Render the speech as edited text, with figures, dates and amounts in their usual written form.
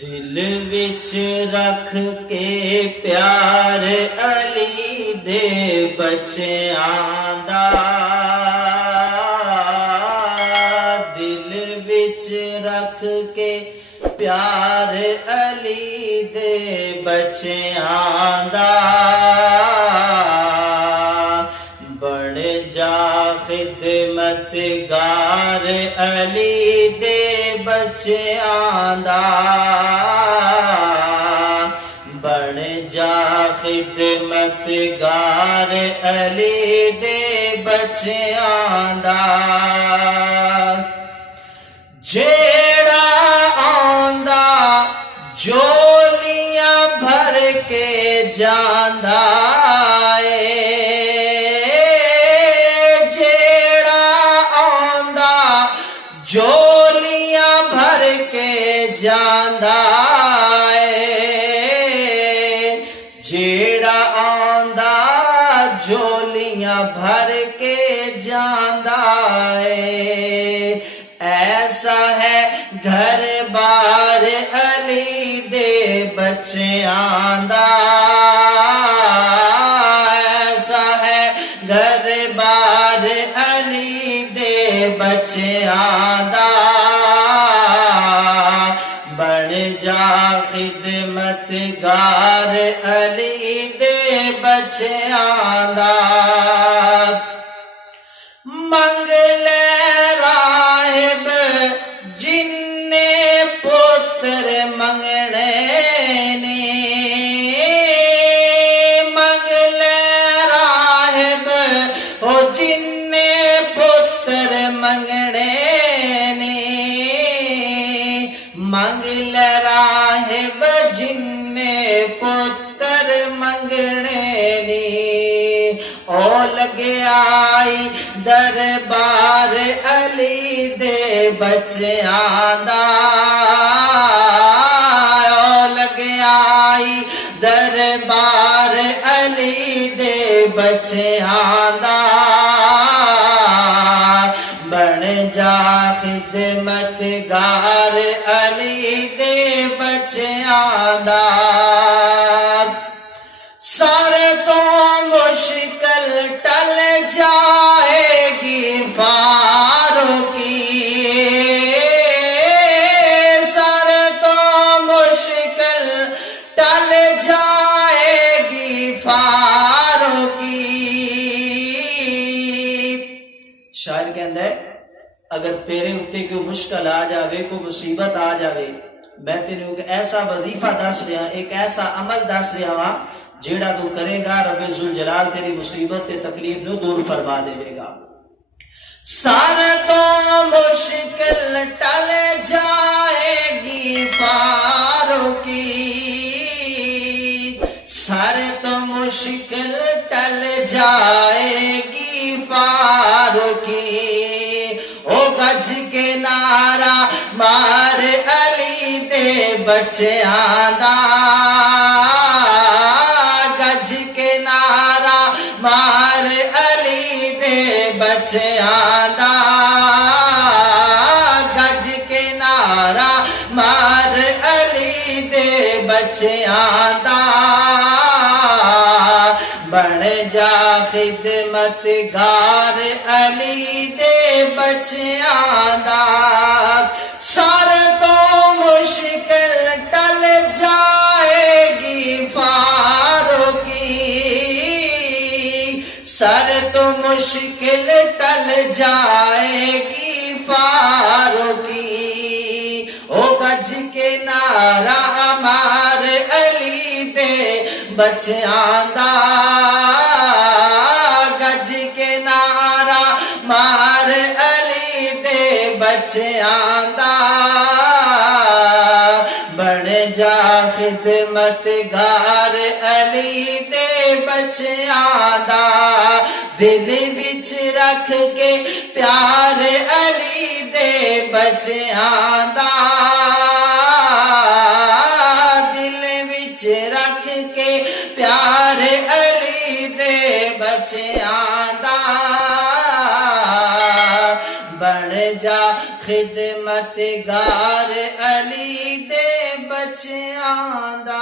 دل وچ رکھ کے پیار علی دے بچیاں دا، دل وچ رکھ کے پیار علی دے بچیاں دا، بن جا خدمت گار علی دے بچیاں دا، بن جا خدمت گار علی دے بچیاں دا، جیڑا آندا جولیاں بھر کے جاندا اے، جیڑا آندا جولیاں بھر کے جاندا اے، جیڑا آندا جولیاں بھر کے جاندا اے، ایسا ہے گھر بار علی دے بچیاں دا، ایسا ہے گھر بار علی دے بچیاں دا، بن جا خدمت گار علی دے بچیاں دا، منگ لے راہب جن پتر منگنے نے، منگ لے راہب او جن پتر منگنے نے، منگ لے راہب جن پتر منگنے نے، او لگے آئی دربار علی دے بچیاں دا، او لگے آئی دربار علی دے بچیاں دا، بن جا خدمت گار علی دے بچیاں دا، سارے تو مشکل ٹل جائے گی فاروقی، سارے تو مشکل ٹل جائے گی فاروقی، شاعر کہندا ہے اگر تیرے اُتے کوئی مشکل آ جاوے، کوئی مصیبت آ جاوے، میں تینوں ایک ایسا وظیفہ دس رہا، ایک ایسا عمل دس رہا ہاں جیڑا تو کرے گا رب ذوالجلال تیری مصیبت تے تکلیف نو دور فرما دے گا، سارا تو مشکل ٹل جائے گی فاروقی، سارے تو مشکل ٹل جائے گی فاروقی، او گج کے نعرہ مار علی دے بچیاں دا، گج کے نعرہ مار علی دے بچیاں دا، گج کے نعرہ مار علی دے بچیاں دا، بن جا خدمت گار علی دے بچیاں دا، سارے تو مشکل ٹل جائے گی فاروقی، سارے تو مشکل ٹل جائے گی فاروقی، او گج کے نعرہ مار علی دے بچیاں دا، گج کے نعرہ مار علی دے بچیاں دا، بن جا خدمت گار علی دے بچیاں دا، دل وچ رکھ کے پیار علی دے بچیاں دا، دل وچ رکھ کے پیار علی دے بچیاں دا، بن جا خدمت گار علی دے بچ ਬੱਚਿਆਂ ਦਾ